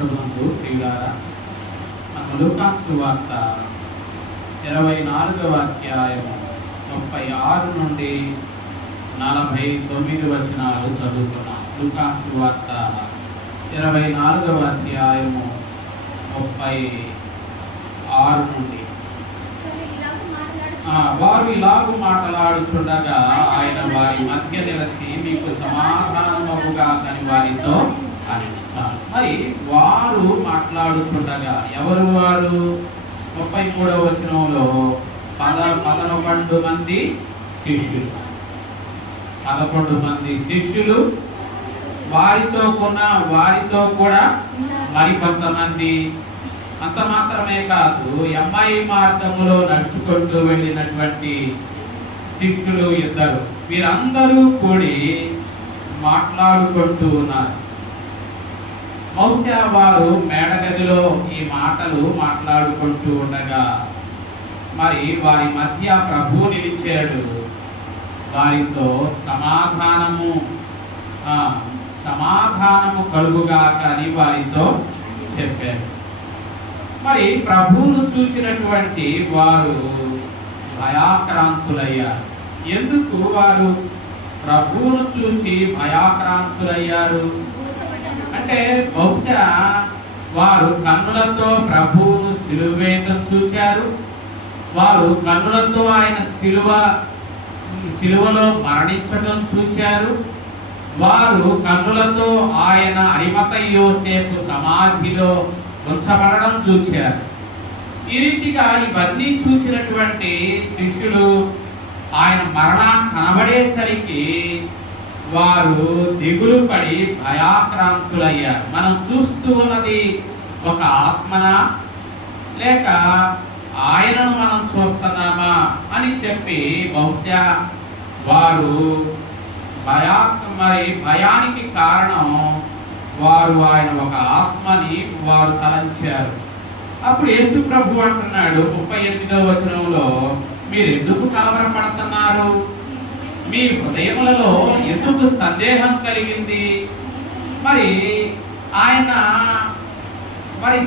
ప్రభునందు ప్రియులారా, లూకా సువార్త 24వ అధ్యాయము 36 నుండి 49 వచనాలు చదువుతున్నాం. లూకా సువార్త 24వ అధ్యాయము 36 నుండి. వారు ఇలాగూ మాట్లాడుతుండగా ఆయన వారి మధ్య నిలిచి, మీకు సమాధానముగా కాని వారితో అన్నాడు. మరి వారు మాట్లాడుతుండగా ఎవరు వారు? 33వ వచనంలో 11 మంది శిష్యులు, 11 మంది శిష్యులు, వారితో కూడా మరి కొంతమంది. అంత మాత్రమే కాదు, ఎమ్మాయి మార్గంలో నడుచుకుంటూ వెళ్ళినటువంటి శిష్యులు ఇద్దరు. వీరందరూ కూడి మాట్లాడుకుంటూ ఉన్నారు. బహుశా వారు మేడగదిలో ఈ మాటలు మాట్లాడుకుంటూ ఉండగా మరి వారి మధ్య ప్రభువు నిలిచాడు. వారితో సమాధానము కలుగుగాక అని వారితో చెప్పాడు. మరి ప్రభువును చూసినటువంటి వారు భయాక్రాంతులయ్యారు. ఎందుకు వారు ప్రభువును చూసి భయాక్రాంతులయ్యారు అంటే, బహుశా వారు కన్నులతో ప్రభువును సిలువ వేయటం చూశారు. వారు కన్నులతో ఆయన సిలువలో మరణించటం చూశారు. వారు కన్నులతో ఆయన అరిమతయి యోసేపు సమాధిలో ఉంచబడడం చూశారు. ఈ రీతిగా ఇవన్నీ చూసినటువంటి శిష్యులు ఆయన మరణం కనబడేసరికి వారు దిగులు పడి భయాక్రాంతులయ్యారు. మనం చూస్తూ ఉన్నది ఒక ఆత్మనా, లేక ఆయనను మనం చూస్తున్నామా అని చెప్పి బహుశా వారు భయానికి కారణం వారు ఆయన ఒక ఆత్మని వారు తలంచారు. అప్పుడు యేసు ప్రభు అంటున్నాడు 38వ వచనంలో, మీరు ఎందుకు కలవరపడుతున్నారు? మీ హృదయములలో ఎందుకు సందేహం కలిగింది? మరి ఆయన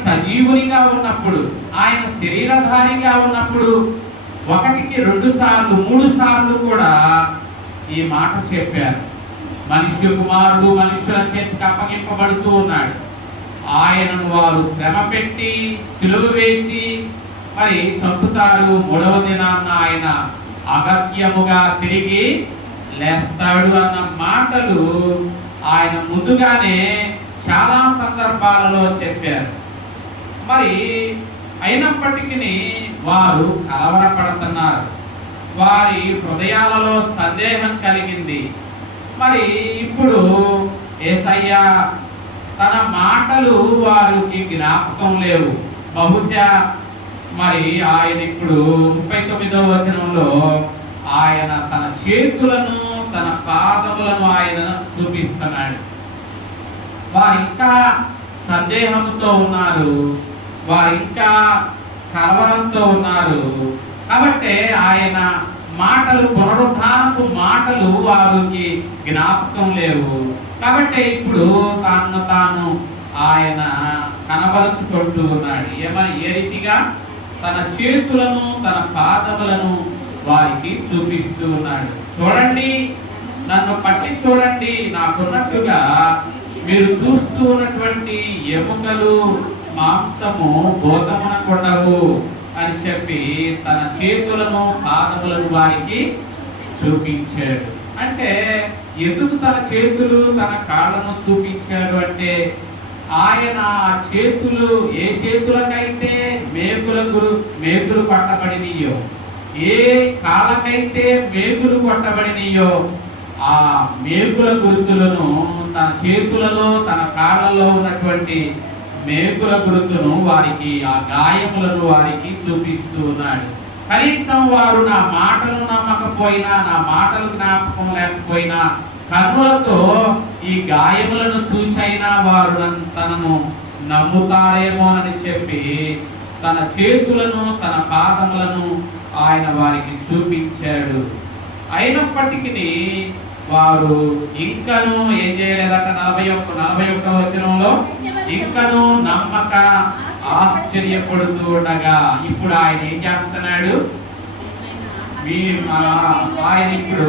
సజీవునిగా ఉన్నప్పుడు, ఆయన శరీరధారిగా ఉన్నప్పుడు 1కి 2 సార్లు 3 సార్లు కూడా ఈ మాట చెప్పారు. మనుష్య కుమారుడు మనుషుల చేతికి అప్పగింపబడుతూ ఉన్నాడు. ఆయనను వారు శ్రమ పెట్టి సిలువ వేసి మరి చంపుతారు. 3వ దినాన్న ఆయన అగత్యముగా తిరిగి లేస్తాడు అన్న మాటలు ఆయన ముందుగానే చాలా సందర్భాలలో చెప్పారు. మరి అయినప్పటికీ వారు కలవరపడుతున్నారు. వారి హృదయాలలో సందేహం కలిగింది. మరి ఇప్పుడు యేసయ్య తన మాటలు వారికి జ్ఞాపకం లేవు. బహుశా మరి ఆయన ఇప్పుడు 39వ వచనంలో ఆయన తన చేతులను తన పాదములను ఆయన చూపిస్తున్నాడు. వారు ఇంకా సందేహంతో ఉన్నారు, వారు ఇంకా కలవరంతో ఉన్నారు. కాబట్టి ఆయన మాటలు, పునరుద్ధానపు మాటలు వారికి జ్ఞాపకం లేవు. కాబట్టి ఇప్పుడు తాను ఆయన కనబరుచుకుంటూ ఉన్నాడు. ఏ రీతిగా? తన చేతులను తన పాదములను వారికి చూపిస్తూ ఉన్నాడు. చూడండి, నన్ను పట్టి చూడండి, నాకున్నట్టుగా మీరు చూస్తూ ఉన్నటువంటి ఎముకలు మాంసము భూతమునకుండవు అని చెప్పి తన చేతులను పాదములను వారికి చూపించాడు. అంటే ఎందుకు తన చేతులు తన కాళ్ళను చూపించాడు అంటే, ఆయన ఆ చేతులు ఏ చేతులకైతే మేకులు పట్టబడినయో, ఏ కాళ్ళకైతే మేకులు కొట్టబడినయో, ఆ మేకుల గుర్తులను తన చేతులలో తన కాళ్ళలో ఉన్నటువంటి మేకుల గుర్తును వారికి, ఆ గాయములను వారికి చూపిస్తూ ఉన్నాడు. కనీసం వారు నా మాటలు నమ్మకపోయినా, నా మాటలు జ్ఞాపకం లేకపోయినా, కన్నులతో ఈ గాయములను చూచైనా వారు తనను నమ్ముతారేమోనని చెప్పి తన చేతులను తన పాదములను ఆయన వారికి చూపించాడు. అయినప్పటికీ వారు ఇంకను ఏం చేయలేదట. 41వ వచనంలో ఇంకను నమ్మక ఆశ్చర్యపడుతూ ఉండగా ఇప్పుడు ఆయన ఏం చేస్తున్నాడు? ఆయన ఇప్పుడు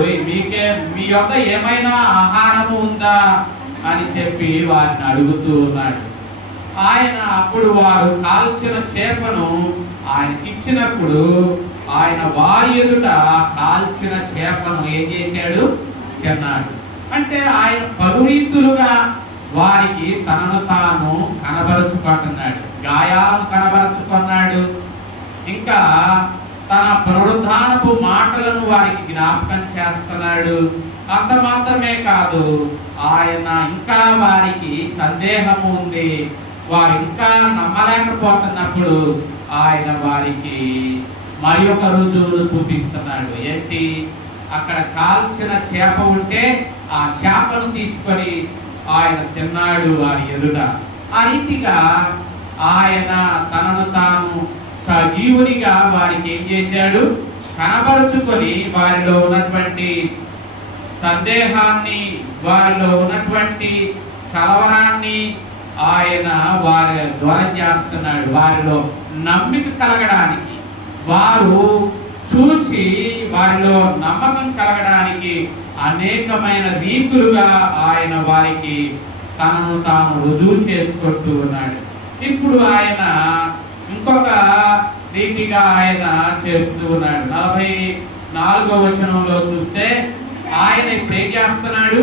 మీ యొక్క ఏమైనా ఆహారము ఉందా అని చెప్పి వారిని అడుగుతూ ఉన్నాడు. ఆయన అప్పుడు వారు కాల్చిన చేపను ఆయనకి ఇచ్చినప్పుడు ఆయన వారి ఎదుట కాల్చిన చేపను ఏం చేశాడు? తిన్నాడు. అంటే ఆయన పలు రీతులుగా వారికి తనను తాను కనబరుచుకుంటున్నాడు. గాయాలను కనబరుచుకున్నాడు. ఇంకా తన పునరుద్ధానపు మాటలను వారికి జ్ఞాపకం చేస్తున్నాడు. అంత మాత్రమే కాదు, ఆయన ఇంకా వారికి సందేహము ఉంది, వారు ఇంకా నమ్మలేకపోతున్నప్పుడు ఆయన వారికి మరి ఒక రుజువును చూపిస్తున్నాడు. ఏంటి? అక్కడ కాల్చిన చేప ఉంటే ఆ చేపను తీసుకొని ఆయన తిన్నాడు వారి ఎదుట. ఆ రీతిగా ఆయన తనను తాను సజీవునిగా వారికి ఏం చేశాడు? కనబరుచుకొని వారిలో ఉన్నటువంటి సందేహాన్ని, వారిలో ఉన్నటువంటి కలవరాన్ని ఆయన వారి దూరం చేస్తున్నాడు. వారిలో నమ్మిక కలగడానికి, వారు చూచి వారిలో నమ్మకం కలగడానికి అనేకమైన రీతులుగా ఆయన వారికి తనను తాను రుజువు చేసుకుంటూ ఉన్నాడు. ఇప్పుడు ఆయన ఇంకొక రీతిగా ఆయన చేస్తూ ఉన్నాడు. 44వ వచనంలో చూస్తే ఆయన ఇప్పుడు ఏం చేస్తున్నాడు?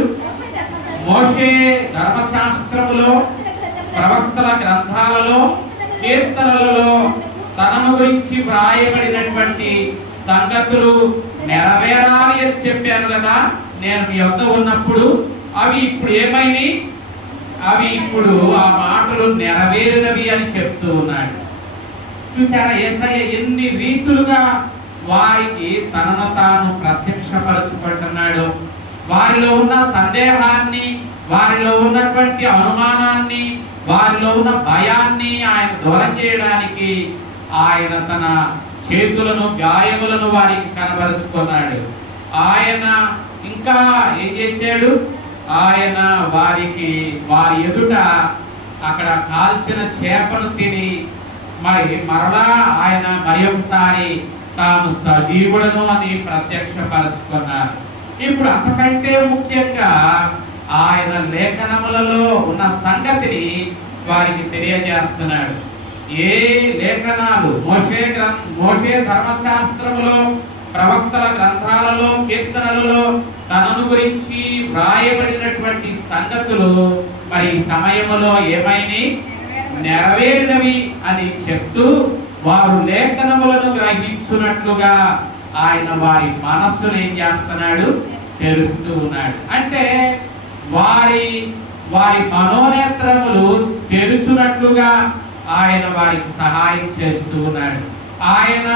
మోషే ధర్మశాస్త్రములో, ప్రవక్తల గ్రంథాలలో, కీర్తనలలో తనను గురించి వ్రాయబడినటువంటి సంగతులు నెరవేరాలి అని చెప్పాను కదా నేను మీ వద్ద ఉన్నప్పుడు. అవి ఇప్పుడు ఏమైనాయి? అవి ఇప్పుడు ఆ మాటలు నెరవేరినవి అని చెప్తూ ఉన్నాడు. చూసారా యేసయ్య ఎన్ని రీతులుగా వారికి తనను తాను ప్రత్యక్షపరుచుకుంటున్నాడు. వారిలో ఉన్న సందేహాన్ని, వారిలో ఉన్నటువంటి అనుమానాన్ని, వారిలో ఉన్న భయాన్ని ఆయన దూరం చేయడానికి ఆయన తన చేతులను, గాయములను వారికి కనబరుచుకున్నాడు. ఆయన ఇంకా ఏం చేశాడు? ఆయన వారికి వారి ఎదుట అక్కడ కాల్చిన చేపను తిని మరలా ఆయన మరి ఒకసారి తాను సజీవుడను అని ప్రత్యక్షపరచుకున్నారు. ఇప్పుడు అంతకంటే ముఖ్యంగా ఆయన లేఖనములలో ఉన్న సంగతిని వారికి తెలియజేస్తున్నాడు. ఏ లేఖనాలు? మోషే ధర్మశాస్త్రములో, ప్రవక్తల గ్రంథాలలో, కీర్తనలలో తనను గురించి వ్రాయబడినటువంటి సంగతులు మరి సమయములో ఏమైనా నెరవేరినవి అని చెప్తూ వారు లేఖనములను గ్రహించున్నట్లుగా ఆయన వారి మనస్సును ఏం చేస్తున్నాడు? తెరుస్తూ ఉన్నాడు. అంటే వారి మనోనేత్రములు తెరుచున్నట్లుగా ఆయన వారికి సహాయం చేస్తూ ఉన్నాడు. ఆయన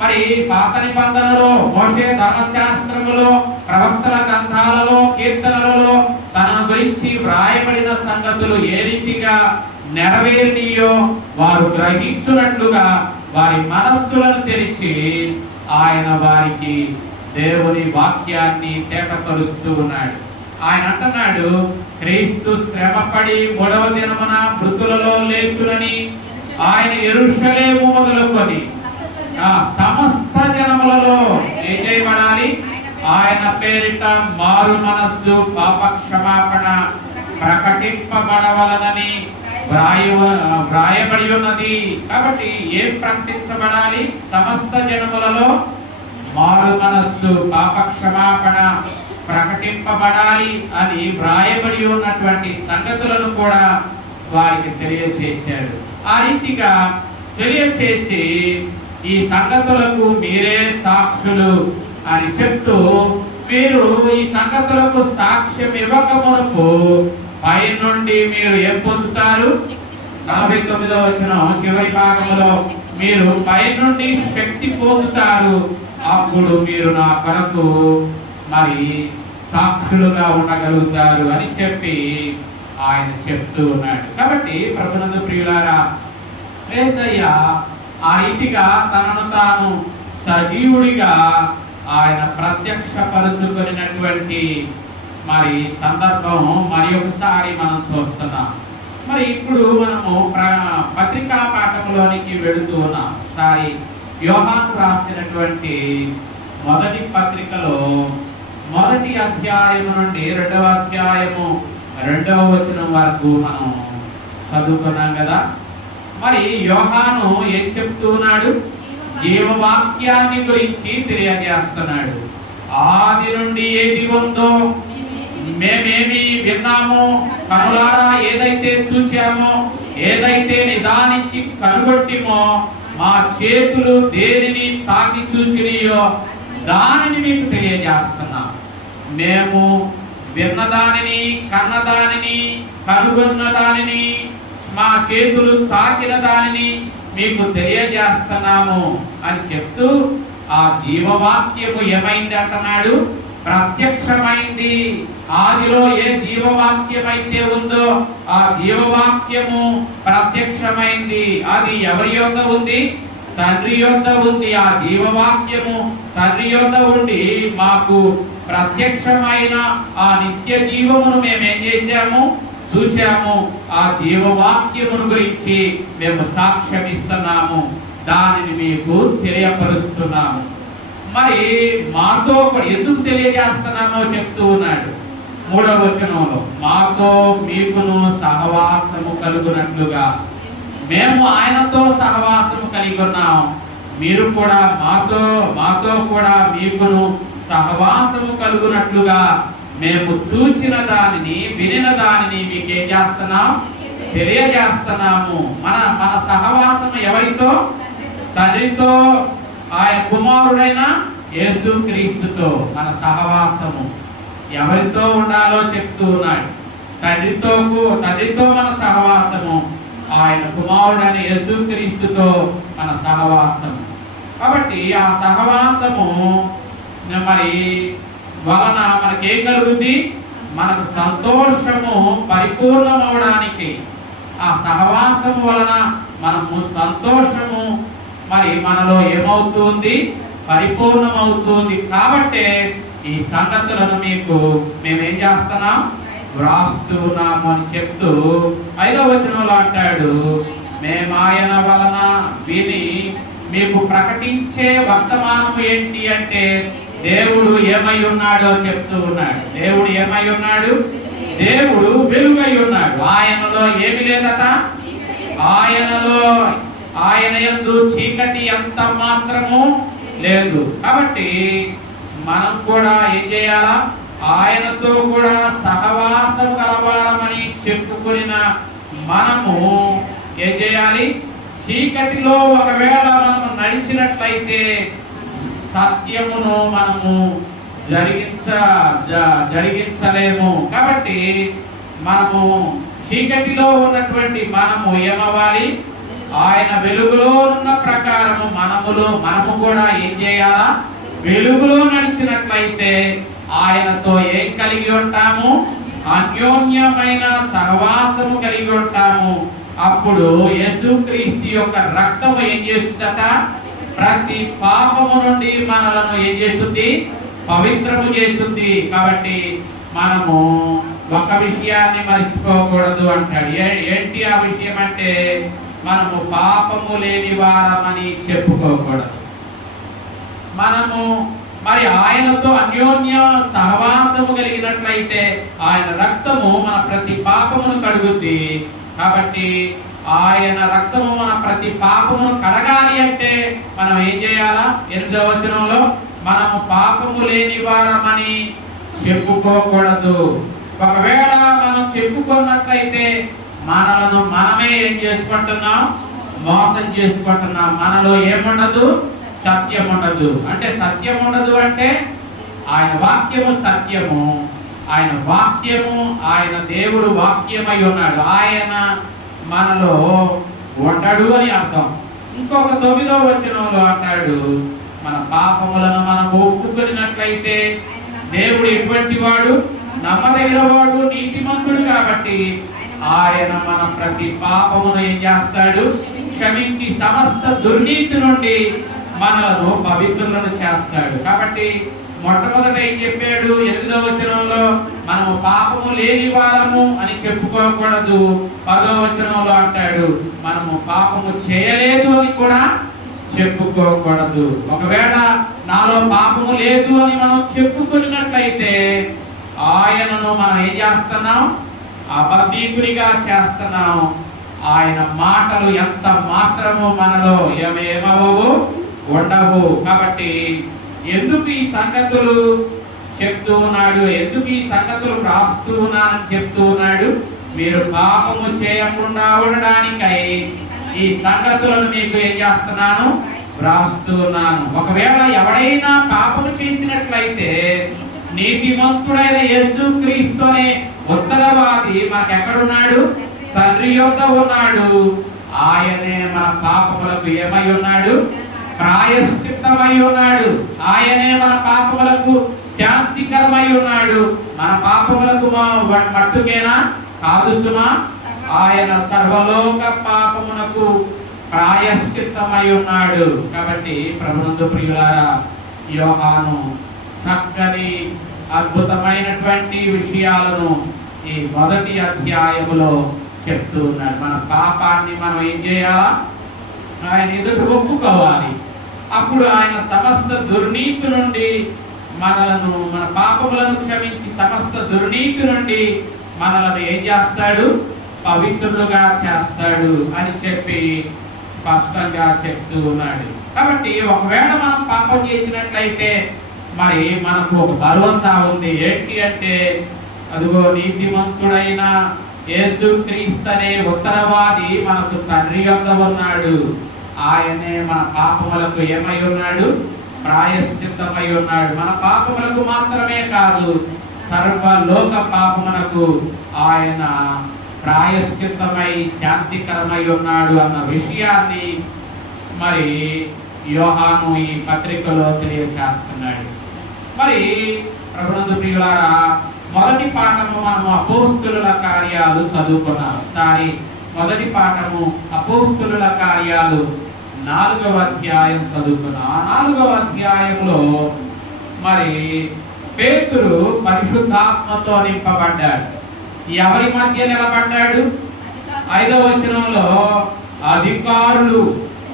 మరి పాత నిబంధనలో, మోషే ధర్మశాస్త్రములో, ప్రవక్తల గ్రంథాలలో, కీర్తనలలో తన గురించి వ్రాయబడిన సంగతులు ఏ రీతిగా నెరవేరినయో వారు గ్రహించున్నట్లుగా వారి మనస్సులను తెరిచి ఆయన వారికి దేవుని వాక్యాన్ని తేటపరుస్తూ ఉన్నాడు. ఆయన అంటున్నాడు, క్రీస్తు శ్రమపడి 3వ దినమున మృతులలో లేచునని ఆయన యెరూషలేము మొదలుకొని సమస్త జనములలో ఏం చేయబడాలి? ఆయన పేరిట మారు మనస్సు, పాప క్షమాపణ ప్రకటింపబడవలనని వ్రాయబడి ఉన్నది. కాబట్టి ఏం ప్రకటించబడాలి? సమస్త జనములలో మారు మనస్సు, పాప క్షమాపణ ప్రకటింపబడాలి అని వ్రాయబడి ఉన్నటువంటి సంగతులను కూడా వారికి తెలియచేశాడు. ఆ రీతిగా తెలియచేసి ఈ సంగతులకు మీరే సాక్షులు అని చెప్తూ, మీరు ఈ సంగతులకు సాక్ష్యం ఇవ్వకమునకు పై నుండి మీరు ఏం పొందుతారు? 49వ వచనం చివరి భాగంలో మీరు పై నుండి శక్తి పొందుతారు, అప్పుడు మీరు నా కొరకు మరి సాక్షులుగా ఉండగలుగుతారు అని చెప్పి ఆయన చెప్తూ ఉన్నాడు. కాబట్టి ప్రభునందు ప్రియులారా, యేసయ్య ఆ రీతిగా తనను తాను సజీవుడిగా ఆయన ప్రత్యక్షపరుచుకున్నటువంటి మరి సందర్భం మరి ఒకసారి మనం చూస్తున్నాం. మరి ఇప్పుడు మనము పత్రికా పాఠంలోనికి వెళుతూ ఉన్నాం. ఒకసారి యోహాను రాసినటువంటి మొదటి పత్రికలో మొదటి అధ్యాయము నుండి 2వ అధ్యాయము 2వ వచనం వరకు మనం చదువుకున్నాం కదా. మరి యోహాను ఏం చెప్తున్నాడు? జీవవాక్యాన్ని గురించి తెలియజేస్తున్నాడు. ఆది నుండి ఏది ఉందో, మేమేమి విన్నామో, కనులారా ఏదైతే చూచామో, ఏదైతే నిదానించి కనుగొట్టిమో, మా చేతులు దేనిని తాకి చూచినయో దానిని మీకు తెలియజేస్తున్నాం. మేము విన్నదానిని, కన్నదానిని, కనుగొన్న దానిని, మా చేతులు తాకిన దానిని మీకు తెలియజేస్తున్నాము అని చెప్తూ ఆ జీవవాక్యము ఏమైంది అంటున్నాడు? ప్రత్యక్షమైంది. ఆదిలో ఏ జీవవాక్యం అయితే ఉందో ఆ జీవవాక్యము ప్రత్యక్షమైంది. అది ఎవరి యొద్ద ఉంది? తండ్రి యొద్ద ఉంది. ఆ జీవవాక్యము తండ్రి యొద్ద ఉండి మాకు ప్రత్యక్షమైన ఆ నిత్య జీవమును మేమేం చేశాము? చూచాము. ఆ జీవవాక్యమును గురించి మేము సాక్ష్యం ఇస్తున్నాము, దానిని మీకు తెలియపరుస్తున్నాము. మరి మాతో ఎందుకు తెలియజేస్తున్నామో చెప్తూ ఉన్నాడు 3వ వచనంలో. మాతో మీకును సహవాసము కలుగునట్లుగా, మేము ఆయనతో సహవాసము కలిగి ఉన్నాం, మీరు కూడా మాతో కూడా మీకును సహవాసము కలుగునట్లుగా మేము చూచిన దానిని, వినిన దానిని మీకేం చేస్తున్నాం? తెలియజేస్తున్నాము. మన సహవాసము ఎవరితో? తండ్రితో, ఆయన కుమారుడైన యేసుక్రీస్తుతో మన సహవాసము ఎవరితో ఉండాలో చెప్తూ ఉన్నాడు. తండ్రితో మన సహవాసము, ఆయన కుమారుడైన యేసుక్రీస్తుతో మన సహవాసము. కాబట్టి ఆ సహవాసము మరి వలన మనకేం కలుగుద్ది? మనకు సంతోషము పరిపూర్ణమవడానికి ఆ సహవాసము వలన మనము సంతోషము మరి మనలో ఏమవుతుంది? పరిపూర్ణమవుతుంది. కాబట్టే ఈ సంగతులను మీకు మేమేం చేస్తున్నాం? వ్రాస్తున్నాము అని చెప్తూ 5వ వచనంలో అంటాడు, మేము ఆయన వలన విని మీకు ప్రకటించే వర్తమానము ఏంటి అంటే దేవుడు ఏమై ఉన్నాడో చెప్తూ ఉన్నాడు. దేవుడు ఏమై ఉన్నాడు? దేవుడు వెలుగై ఉన్నాడు. ఆయనలో ఏమి లేదట? ఆయన యందు చీకటి ఎంత మాత్రము లేదు. కాబట్టి మనం కూడా ఏం చేయాలా? ఆయనతో కూడా సహవాసం కలవాలమని చెప్పుకున్న మనము ఏం చేయాలి? చీకటిలో ఒకవేళ మనము నడిచినట్లయితే సత్యమును మనము జరిగించలేము. కాబట్టి మనము చీకటిలో ఉన్నటువంటి మనము ఏమవ్వాలి? ఆయన వెలుగులో ఉన్న ప్రకారము మనము కూడా ఏం చేయాలా? వెలుగులో నడిచినట్లయితే ఆయనతో ఏం కలిగి ఉంటాము? అన్యోన్యమైన సహవాసము కలిగి ఉంటాము. అప్పుడు యేసుక్రీస్తు యొక్క రక్తము ఏం చేస్తుందట? ప్రతి పాపము నుండి మనలను ఏం చేస్తుంది? పవిత్రము చేస్తుంది. కాబట్టి మనము ఒక విషయాన్ని మర్చిపోకూడదు అంటాడు. ఏంటి ఆ విషయం అంటే మనము పాపము లేని వారమని చెప్పుకోకూడదు. మనము మరి ఆయనతో అన్యోన్య సహవాసము కలిగినట్లయితే ఆయన రక్తము మన ప్రతి పాపమును కడుగుద్ది. కాబట్టి ఆయన రక్తము మన ప్రతి పాపమును కడగాలి అంటే మనం ఏం చేయాలా? 8వ వచనంలో మనము పాపము లేని వారమని చెప్పుకోకూడదు. ఒకవేళ మనం చెప్పుకున్నట్లయితే మనలను మనమే ఏం చేసుకుంటున్నాం? మోసం చేసుకుంటున్నాం. మనలో ఏముండదు? సత్యం ఉండదు. అంటే సత్యం ఉండదు అంటే ఆయన వాక్యము సత్యము, ఆయన వాక్యము, ఆయన దేవుడు వాక్యమై ఉన్నాడు. ఆయన మనలో ఉండడు అని అర్థం. ఇంకొక 9వ వచనంలో అంటాడు, మన పాపములను మనం ఒప్పుకొనినట్లయితే దేవుడు ఎటువంటి వాడు? నమ్మదగిన వాడు, నీతిమంతుడు. కాబట్టి ఆయన మన ప్రతి పాపమును ఏం చేస్తాడు? క్షమించి సమస్త దుర్నీతి నుండి మనలను పవిత్రులను చేస్తాడు. కాబట్టి మొట్టమొదట ఏం చెప్పాడు? 8వ వచనంలో మనము పాపము లేని వారము అని చెప్పుకోకూడదు. 10వ వచనంలో అంటాడు మనము పాపము చేయలేదు అని కూడా చెప్పుకోకూడదు. ఒకవేళ నాలో పాపము లేదు అని మనం చెప్పుకున్నట్లయితే ఆయనను మనం ఏం చేస్తున్నాం? అబద్ధీకునిగా చేస్తున్నాం. ఆయన మాటలు ఎంత మాత్రము మనలో ఏమేమవు ఉండవు. కాబట్టి ఎందుకు ఈ సంగతులు చెప్తూ ఉన్నాడు? ఎందుకు ఈ సంగతులు రాస్తూ ఉన్నానని చెప్తూ ఉన్నాడు? మీరు పాపము చేయకుండా ఉండడానికై ఈ సంగతులను మీకు ఏం చేస్తున్నాను? రాస్తూ ఉన్నాను. ఒకవేళ ఎవడైనా పాపము చేసినట్లయితే నీతిమంతుడైన యేసుక్రీస్తు అనే ఉత్తరవాది మనకు ఎక్కడున్నాడు? తండ్రి యొద్ద ఉన్నాడు. ఆయనే మన పాపములకు ఏమై ఉన్నాడు? ప్రాయశ్చిత్తమై ఉన్నాడు. ఆయనే మన పాపములకు శాంతికరమై ఉన్నాడు. మన పాపములకు మట్టుకేనా కాదు సుమా, ఆయన సర్వలోక పాపమునకు ప్రాయశ్చిత్తమై ఉన్నాడు. కాబట్టి ప్రభునందు ప్రియులారా, యోహాను చక్కని అద్భుతమైనటువంటి విషయాలను ఈ మొదటి అధ్యాయములో చెప్తూ ఉన్నాడు. మన పాపాన్ని మనం ఏం చేయాలా? ఆయన ఎదుట ఒప్పుకోవాలి. అప్పుడు ఆయన సమస్త దుర్నీతి నుండి మనలను, మన పాపములను క్షమించి సమస్త దుర్నీతి నుండి మనలను ఏం చేస్తాడు? పవిత్రులుగా చేస్తాడు అని చెప్పి స్పష్టంగా చెప్తూ ఉన్నాడు. కాబట్టి ఒకవేళ మనం పాపం చేసినట్లయితే మరి మనకు ఒక భరోసా ఉంది. ఏంటి అంటే, అదిగో నీతిమంతుడైన యేసుక్రీస్తు అనే ఉత్తరవాది మనకు తండ్రి యొద్ద ఉన్నాడు. ఆయనే మన పాపములకు ఏమై ఉన్నాడు? ప్రాయశ్చిత్తమై ఉన్నాడు. మన పాపములకు మాత్రమే కాదు, సర్వలోక పాపమునకు ఆయన ప్రాయశ్చిత్తమై శాంతికరమై ఉన్నాడు అన్న విషయాన్ని మరి యోహాను ఈ పత్రికలో తెలియజేస్తున్నాడు. మరి ప్రభునందు ప్రియులారా, మొదటి పాఠము మనము అపోస్తలుల కార్యాలు చదువుకున్నాం. మొదటి పాఠము అపోస్తలుల కార్యాలు 4వ అధ్యాయం చదువుకున్నాం. ఆ 4వ అధ్యాయంలో మరి పేతురు పరిశుద్ధాత్మతో నింపబడ్డాడు. ఎవరి మధ్య నిలబడ్డాడు? 5వ వచనంలో అధికారులు,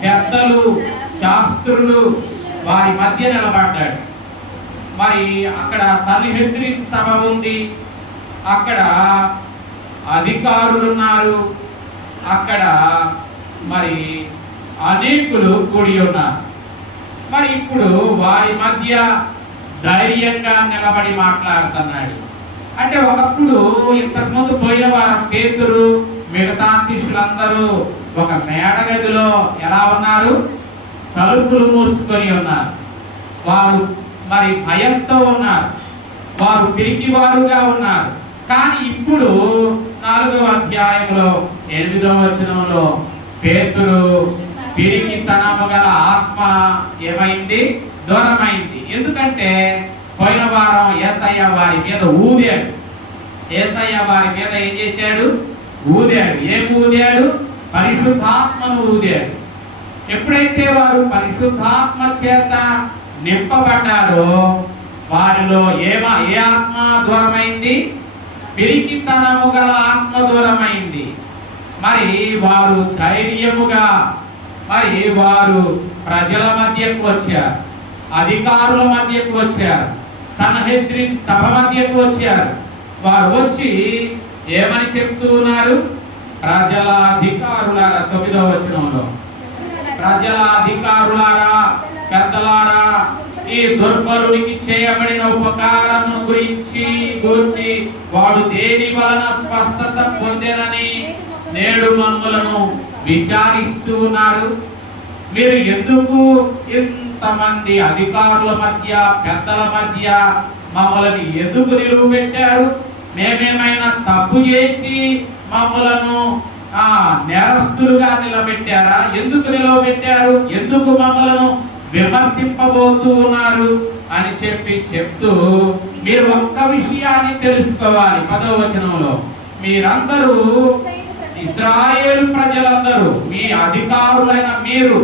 పెద్దలు, శాస్త్రులు వారి మధ్య నిలబడ్డాడు. మరి అక్కడ సన్హెద్రిన్ సభ ఉంది, అక్కడ అధికారులు ఉన్నారు, అక్కడ మరి అనేకులు కూడి ఉన్నారు. మరి ఇప్పుడు వారి మధ్య ధైర్యంగా నిలబడి మాట్లాడుతున్నాడు. అంటే ఒకప్పుడు ఇంతకుముందు పోయిన వారం పేతురు మిగతా శిష్యులందరూ ఒక మేడగదిలో ఎలా ఉన్నారు? తలుపులు మూసుకొని ఉన్నారు. వారు మరి భయంతో ఉన్నారు, వారు పిరికివారుగా ఉన్నారు. కానీ ఇప్పుడు 4వ అధ్యాయంలో 8వ వచనంలో పేతురు పిరికితనము గల ఆత్మ ఏమైంది? దూరమైంది. ఎందుకంటే పోయిన వారం యేసయ్య వారి మీద ఊదాడు. యేసయ్య వారి మీద ఏం చేశాడు? ఊదాడు. ఏం ఊదాడు? పరిశుద్ధాత్మను ఊదాడు. ఎప్పుడైతే వారు పరిశుద్ధాత్మ చేత నింపబడ్డారో వారిలో ఏ ఆత్మ దూరమైంది? పిరికితనము గల ఆత్మ దూరమైంది. మరి వారు ధైర్యముగా మరి వారు ప్రజల మధ్యకు వచ్చారు, అధికారుల మధ్యకు వచ్చారు, సన్హెద్రిన్ సభ మధ్యకు వచ్చారు. వారు వచ్చి ఏమని చెప్తూ ఉన్నారు? ప్రజల అధికారులారా, 9వ వచనంలో ప్రజల అధికారులారా, పెద్దలారా, ఈ దుర్బలునికి చేయబడిన ఉపకారమును గురించి వాడు దేని వలన స్వస్థత పొందేనని నేడు మమ్మలను విచారిస్తూ ఉన్నారు. మీరు ఎందుకు ఇంతమంది అధికారుల మధ్య, పెద్దల మధ్య మమ్మల్ని ఎందుకు నిలువ పెట్టారు? మేమేమైనా తప్పు చేసి మమ్మలను నేరస్తులుగా నిలబెట్టారా? ఎందుకు నిలబెట్టారు? ఎందుకు మమ్మలను విమర్శింపబోతూ ఉన్నారు అని చెప్తూ మీరు ఒక్క విషయాన్ని తెలుసుకోవాలి. 10వ వచనంలో మీరందరూ, ఇశ్రాయేలు ప్రజలందరూ, మీ అధికారులైన మీరు,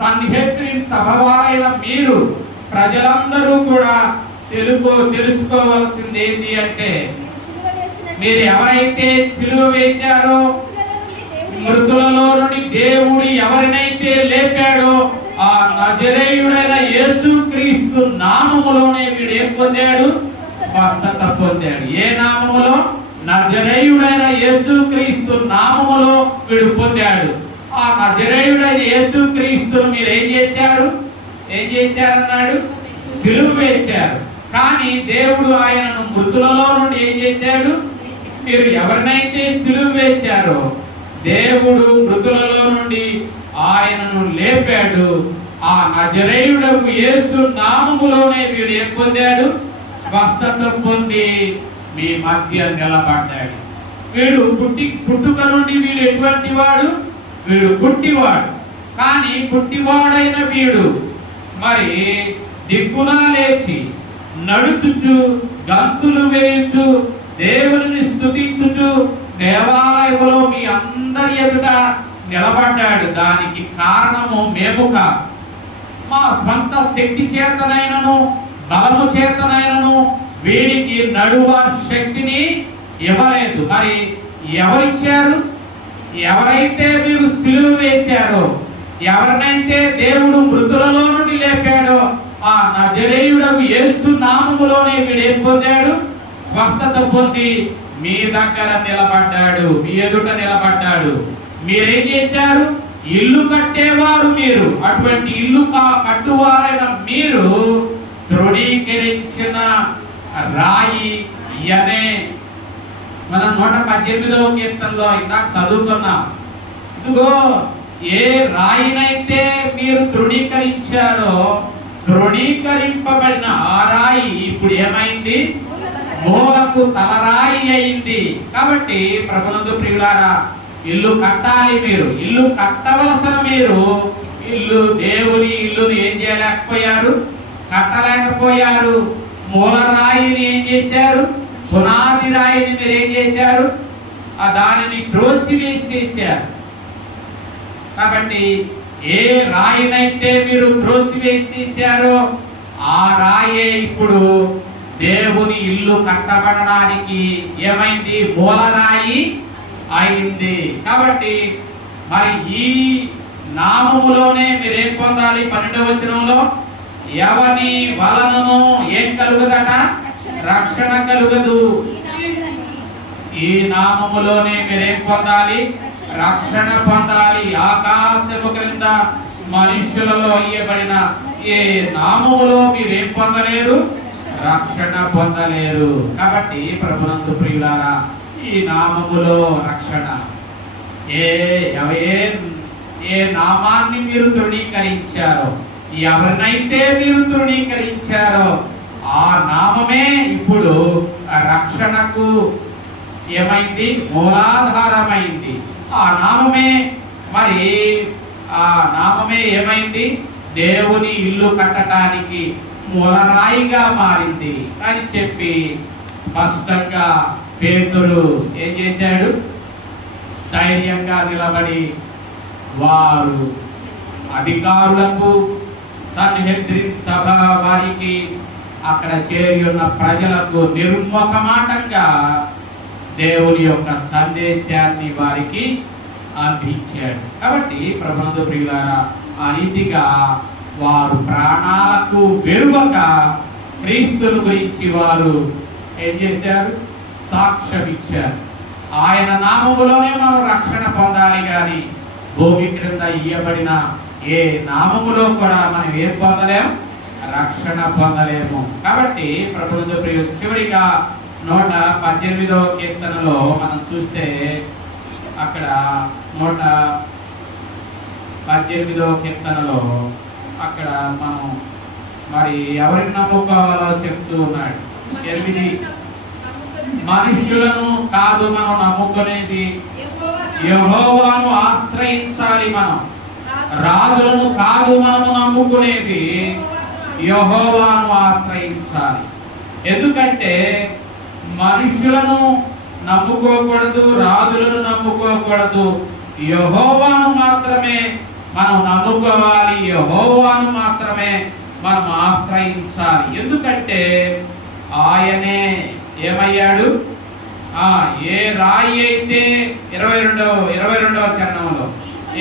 సన్హెద్రిన్ సభవారైన మీరు, ప్రజలందరూ కూడా తెలుసుకోవాల్సింది ఏంటి అంటే, మీరు ఎవరైతే సిలువ వేశారో, మృతులలో నుండి దేవుడు ఎవరినైతే లేపాడో ఆ నజరేయుడైన యేసుక్రీస్తు నామములోనే వీడు ఏం పొందాడు? స్వస్థత పొందాడు. ఏ నామములో? నజరేయుడైన యేసుక్రీస్తు నామములో వీడు పొందాడు. ఆ నజరేయుడైన యేసుక్రీస్తును మీరు ఏం చేశారన్నాడు? సిలువ వేశారు. కానీ దేవుడు ఆయనను మృతులలో నుండి ఏం చేశాడు? మీరు ఎవరినైతే సిలువ వేశారో దేవుడు మృతులలో నుండి ఆయనను లేపాడు. ఆ నజరేయుడకు యేసు నామములోనే వీడు ఏం పొందాడు? స్వస్థత పొంది మీ మధ్య నిలబడ్డాడు. వీడు పుట్టుక నుండి వీడు ఎటువంటి వాడు? వీడు పుట్టివాడు. కానీ పుట్టివాడైన వీడు మరి దిక్కున లేచి నడుచుచు గంతులు వేయుచు దేవుని స్తుతించుచు దేవాలయంలో మీ అందరి ఎదుట నిలబడ్డాడు. దానికి కారణము మేము కాదు, మా స్వంత శక్తి చేతనైనను బలము చేతనైనను వీడికి నడువ శక్తిని ఇవ్వలేదు. మరి ఎవరిచ్చారు? ఎవరైతే మీరు సిలువ వేశారో, ఎవరినైతే దేవుడు మృతులలో నుండి లేపాడో ఆ నజరేయుడకు యేసు నామములోనే వీడు ఏం పొందాడు? స్వస్థత పొంది మీ దగ్గర నిలబడ్డాడు, మీ ఎదుట నిలబడ్డాడు. మీరేం చేశారు? ఇల్లు కట్టేవారు మీరు. అటువంటి ఇల్లు కట్టువారైన మీరు తృణీకరించిన రాయి అనే మన 118వ కీర్తనలో ఇందాక చదువుకున్నాం. ఇదిగో ఏ రాయినైతే మీరు తృణీకరించారో, తృణీకరింపబడిన ఆ రాయి ఇప్పుడు ఏమైంది? మూలకు తలరాయి అయింది. కాబట్టి ప్రభునందు ప్రియులారా, ఇల్లు కట్టాలి. మీరు ఇల్లు కట్టవలసిన మీరు దేవుని ఇల్లుని ఏం చేయలేకపోయారు? కట్టలేకపోయారు. మూల రాయిని ఏం చేశారు? పునాది రాయిని మీరు ఏం చేశారు? దానిని త్రోసివేసేశారు. కాబట్టి ఏ రాయినైతే మీరు త్రోసివేసేశారో ఆ రాయే ఇప్పుడు దేవుని ఇల్లు కట్టబడడానికి ఏమైంది? మూలరాయి అయింది. కాబట్టి మరి ఈ నామములోనే మీరేం పొందాలి? 12వ వచనంలో ఎవని వలనను ఏం కలుగుదట? రక్షణ కలుగదు. ఈ నామములోనే మీరేం పొందాలి? రక్షణ పొందాలి. ఆకాశము క్రింద మనుష్యులలో ఇయ్యబడిన ఏ నామములో మీరేం పొందలేరు? రక్షణ పొందలేరు. కాబట్టి ప్రభునందు ప్రియులారా, ఈ నామములో రక్షణ ఏ నామాన్ని మీరు తృణీకరించారో, ఎవరినైతే మీరు తృణీకరించారో ఆ నామమే ఇప్పుడు రక్షణకు ఏమైంది? మూలాధారమైంది. ఆ నామమే ఏమైంది? దేవుని ఇల్లు కట్టడానికి మూలరాయిగా మారింది అని చెప్పి స్పష్టంగా పేతురు ఏం చేశాడు? ధైర్యంగా నిలబడి వారు అధికారులకు, సన్హెద్రిన్ సభ వారికి, అక్కడ చేరి ఉన్న ప్రజలకు నిర్ముఖమాటంగా దేవుని యొక్క సందేశాన్ని వారికి అందించాడు. కాబట్టి ప్రభునందు ప్రియులారా, ఆ రీతిగా వారు ప్రాణాలకు వెరువక క్రీస్తుని గురించి వారు ఏం చేశారు? సాక్ష్యం ఇచ్చారు. ఆయన నామములోనే మనం రక్షణ పొందాలి, కానీ భూమి క్రింద ఇయ్యబడిన ఏ నామములో కూడా మనం ఏం పొందలేము? రక్షణ పొందలేము. కాబట్టి ప్రభునందు ప్రియులు, చివరిగా 118వ కీర్తనలో మనం చూస్తే అక్కడ 118వ కీర్తనలో అక్కడ మనం మరి ఎవరిని నమ్ముకోవాలో చెప్తూ ఉన్నాడు. 8 మనుష్యులను కాదు మనం నమ్ముకునేది, యెహోవాను ఆశ్రయించాలి. మనం రాజులను కాదు మనము నమ్ముకునేది, యెహోవాను ఆశ్రయించాలి. ఎందుకంటే మనుష్యులను నమ్ముకోకూడదు, రాజులను నమ్ముకోకూడదు, యెహోవాను మాత్రమే మనం నమ్ముకోవాలి. యెహోవాను మాత్రమే మనం ఆశ్రయించాలి. ఎందుకంటే ఆయనే ఏమయ్యాడు? ఏ రాయి అయితే 22వ చరణంలో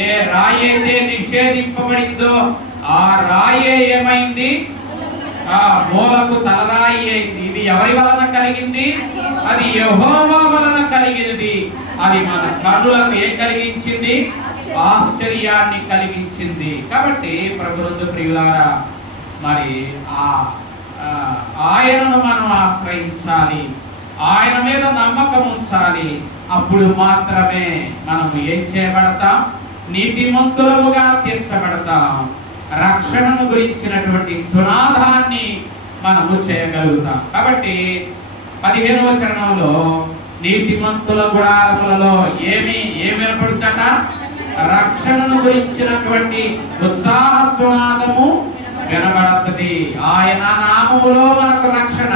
ఏ రాయి అయితే నిషేధింపబడిందో ఆ రాయే ఏమైంది? మూలకు తలరాయి అయింది. ఇది ఎవరి వలన కలిగింది? అది యెహోవా వలన కలిగినది. అది మన కన్నులకు ఏం కలిగించింది? ఆశ్చర్యాన్ని కలిగించింది. కాబట్టి ప్రభునందు ప్రియులారా, మరి ఆయనను మనం ఆశ్రయించాలి, ఆయన మీద నమ్మకం ఉంచాలి. అప్పుడు మాత్రమే మనం ఏం చేయబడతాం? నీతిమంతులముగా తీర్చబడతాం. రక్షణను గురించినటువంటి సునాదాన్ని మనము చేయగలుగుతాం. కాబట్టి 15వ చరణంలో నీతిమంతుల గుడారములలో ఏమి వినపడుతట? రక్షణను గురించినటువంటి ఉత్సాహ సునాదము వినబడుతుంది. ఆయన నామములో మనకు రక్షణ.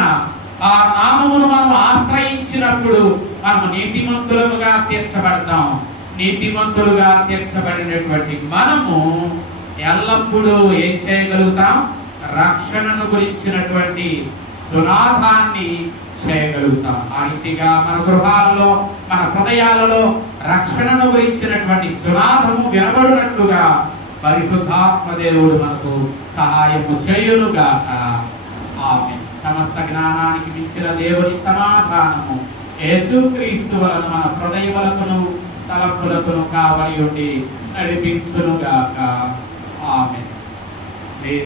ఆ నామమును మనం ఆశ్రయించినప్పుడు మనము నీతిమంతులముగా తీర్చబడతాం. నీతిమంతులుగా తీర్చబడినటువంటి మనము ఎల్లప్పుడూ ఏం చేయగలుగుతాం? రక్షణను గురించినటువంటి సునాదాన్ని చేయగలుగుతాం. ఆ రీతిగా మన గృహాలలో, మన హృదయాలలో రక్షణను గురించినటువంటి సునాదము వినబడినట్లుగా పరిశుద్ధాత్మ దేవుడు మనకు సహాయము చేయునుగాక. ఆమేన్. సమస్త జ్ఞానానికి మించిన దేవుని సమాధానము యేసుక్రీస్తు వలన మన హృదయములకును తలపులకును కావలి ఉండి నడిపించునుగాక. ఆమేన్.